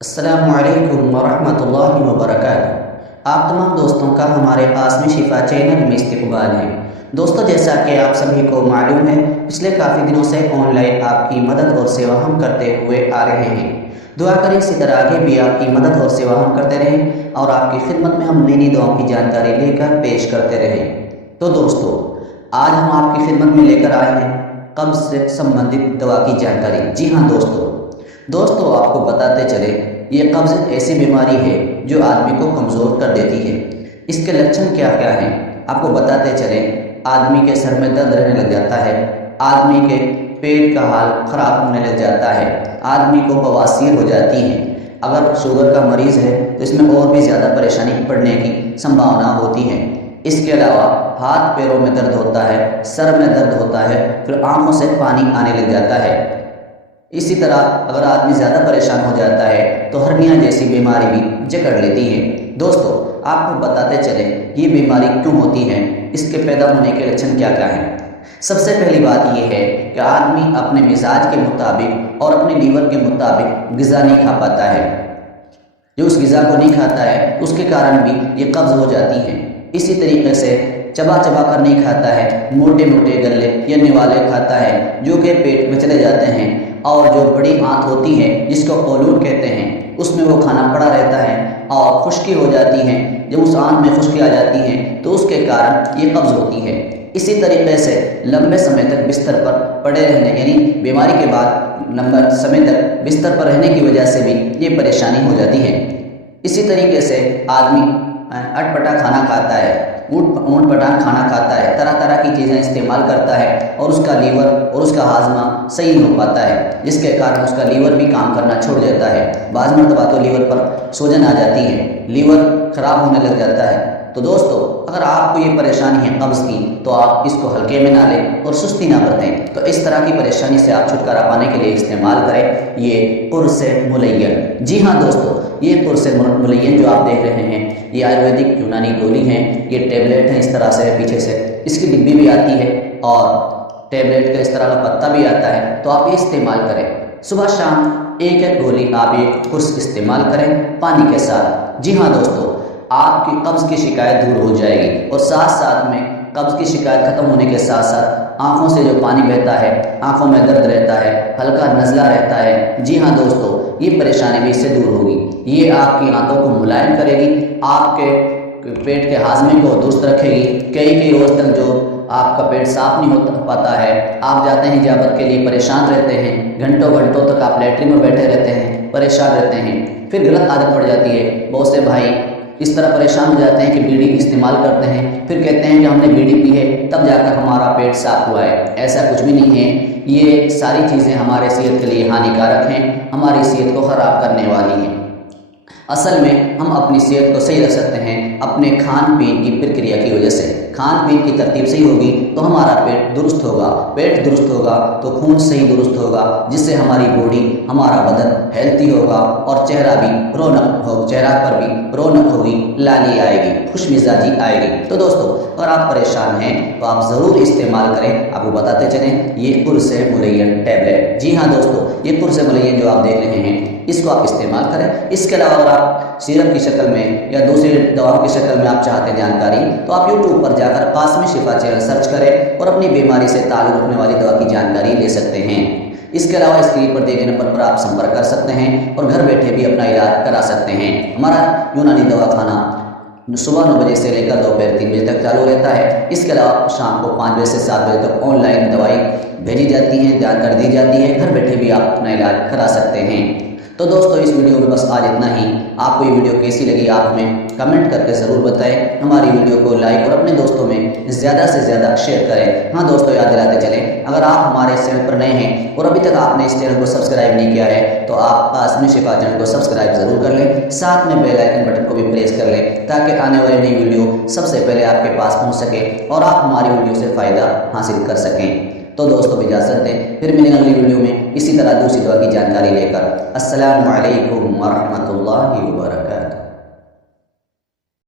अस्सलामु अलैकुम वरहमतुल्लाहि वबरकातुहू। आप तमाम दोस्तों का हमारे आसमी शिफा चैनल में इस्तकबाल है। दोस्तों, जैसा कि आप सभी को मालूम है, पिछले काफ़ी दिनों से ऑनलाइन आपकी मदद और सेवा हम करते हुए आ रहे हैं। दुआ करें इसी तरह आगे भी आपकी मदद और सेवा हम करते रहें और आपकी खिदमत में हम नई नई दुआओं की जानकारी लेकर पेश करते रहें। तो दोस्तों, आज हम आपकी खिदमत में लेकर आए हैं कब्ज़ से संबंधित दवा की जानकारी। जी हाँ दोस्तों, आपको बताते चले, ये कब्ज़ ऐसी बीमारी है जो आदमी को कमज़ोर कर देती है। इसके लक्षण क्या क्या हैं आपको बताते चले। आदमी के सर में दर्द रहने लग जाता है, आदमी के पेट का हाल ख़राब होने लग जाता है, आदमी को बवासीर हो जाती है। अगर शुगर का मरीज़ है तो इसमें और भी ज़्यादा परेशानी पड़ने की संभावना होती है। इसके अलावा हाथ पैरों में दर्द होता है, सर में दर्द होता है, फिर आँखों से पानी आने लग जाता है। इसी तरह अगर आदमी ज़्यादा परेशान हो जाता है तो हर्निया जैसी बीमारी भी जकड़ लेती है। दोस्तों, आपको बताते चले ये बीमारी क्यों होती है, इसके पैदा होने के लक्षण क्या क्या हैं। सबसे पहली बात यह है कि आदमी अपने मिजाज के मुताबिक और अपने लीवर के मुताबिक ग़िज़ा नहीं खा पाता है। जो उस ग़िज़ा को नहीं खाता है उसके कारण भी ये कब्ज़ हो जाती है। इसी तरीके से चबा चबा कर नहीं खाता है, मोटे मोटे गल्ले या निवाले खाता है जो कि पेट में चले जाते हैं, और जो बड़ी आंत होती है जिसको कोलून कहते हैं उसमें वो खाना पड़ा रहता है और खुश्की हो जाती है। जब उस आंत में खुश्की आ जाती है तो उसके कारण ये कब्ज़ होती है। इसी तरीके से लंबे समय तक बिस्तर पर पड़े रहने, यानी बीमारी के बाद लंबे समय तक बिस्तर पर रहने की वजह से भी ये परेशानी हो जाती है। इसी तरीके से आदमी अटपटा खाना खाता है, ऊँट पटांग खाना खाता है, तरह तरह की चीज़ें इस्तेमाल करता है और उसका लीवर और उसका हाजमा सही नहीं हो पाता है, जिसके कारण उसका लीवर भी काम करना छोड़ देता है। बाज़ मरतबा तो लीवर पर सूजन आ जाती है, लीवर ख़राब होने लग जाता है। तो दोस्तों, अगर आपको ये परेशानी है कब्ज़ की तो आप इसको हल्के में ना लें और सुस्ती ना बरतें। तो इस तरह की परेशानी से आप छुटकारा पाने के लिए इस्तेमाल करें ये कुर्से मुलय्यन। जी हाँ दोस्तों, ये कुर्से मुलय्यन जो आप देख रहे हैं ये आयुर्वेदिक यूनानी गोली है। ये टेबलेट है, इस तरह से पीछे से इसकी डिब्बी भी आती है और टेबलेट का इस तरह का पत्ता भी आता है। तो आप ये इस्तेमाल करें, सुबह शाम एक एक गोली आप ये कुर्स इस्तेमाल करें पानी के साथ। जी हाँ दोस्तों, आपकी कब्ज़ की शिकायत दूर हो जाएगी और साथ साथ में कब्ज़ की शिकायत ख़त्म होने के साथ साथ आँखों से जो पानी बहता है, आँखों में दर्द रहता है, हल्का नज़ला रहता है, जी हाँ दोस्तों, ये परेशानी भी इससे दूर होगी। ये आपकी आंतों को मुलायम करेगी, आपके पेट के हाजमे को दुरुस्त रखेगी। कई रोज़ तक जो आपका पेट साफ नहीं हो पाता है, आप जाते हैं इजाबत के लिए, परेशान रहते हैं, घंटों घंटों तक आप लेटरिन में बैठे रहते हैं, परेशान रहते हैं, फिर गलत आदत पड़ जाती है। बहुत से भाई इस तरह परेशान हो जाते हैं कि बीड़ी इस्तेमाल करते हैं, फिर कहते हैं कि हमने बीड़ी पी है तब जाकर हमारा पेट साफ हुआ है। ऐसा कुछ भी नहीं है। ये सारी चीज़ें हमारे सेहत के लिए हानिकारक हैं, हमारी सेहत को ख़राब करने वाली हैं। असल में हम अपनी सेहत को सही रख सकते हैं अपने खान पीन की प्रक्रिया की वजह से। खान पीन की तरतीब सही होगी तो हमारा पेट दुरुस्त होगा, पेट दुरुस्त होगा तो खून सही दुरुस्त होगा, जिससे हमारी बॉडी, हमारा बदन हेल्थी होगा और चेहरा भी रौनक हो, चेहरा पर भी रौनक होगी, लाली आएगी, खुश मिजाजी आएगी। तो दोस्तों, अगर आप परेशान हैं तो आप ज़रूर इस्तेमाल करें। आपको बताते चलें ये कुर्से मुलय्यन टैबलेट। जी हाँ दोस्तों, ये कुर्से मुलय्यन जो आप देख रहे हैं इसको आप इस्तेमाल करें। इसके अलावा अगर आप सिरप की शक्ल में या दूसरी दवाओं की शक्ल में आप चाहते हैं जानकारी, तो आप यूट्यूब पर जाकर कासमी शिफा चैनल सर्च करें और अपनी बीमारी से ताल्लुक़ रखने वाली दवा की जानकारी ले सकते हैं। इसके अलावा स्क्रीन पर दिए गए नंबर पर आप संपर्क कर सकते हैं और घर बैठे भी अपना इलाज करा सकते हैं। हमारा यूनानी दवाखाना सुबह 9 बजे से लेकर दोपहर 3 बजे तक चालू रहता है। इसके अलावा शाम को 5 बजे से 7 बजे तक ऑनलाइन दवाई भेजी जाती है, जानकारी दी जाती है, घर बैठे भी आप अपना इलाज करा सकते हैं। तो दोस्तों, इस वीडियो में बस आज इतना ही। आपको ये वीडियो कैसी लगी आप हमें कमेंट करके ज़रूर बताएं। हमारी वीडियो को लाइक और अपने दोस्तों में ज़्यादा से ज़्यादा शेयर करें। हाँ दोस्तों, याद दिलाते चलें, अगर आप हमारे चैनल पर नए हैं और अभी तक आपने इस चैनल को सब्सक्राइब नहीं किया है तो आप आसमी शिफा चैनल को सब्सक्राइब ज़रूर कर लें, साथ में बेल आइकन बटन को भी प्रेस कर लें ताकि आने वाली नई वीडियो सबसे पहले आपके पास पहुँच सके और आप हमारी वीडियो से फ़ायदा हासिल कर सकें। तो दोस्तों, इजाज़त दें, फिर मिलेंगे अगली वीडियो में इसी तरह दूसरी दवा की जानकारी लेकर। अस्सलामु अलैकुम वरहमतुल्लाहि वबरकातुहू।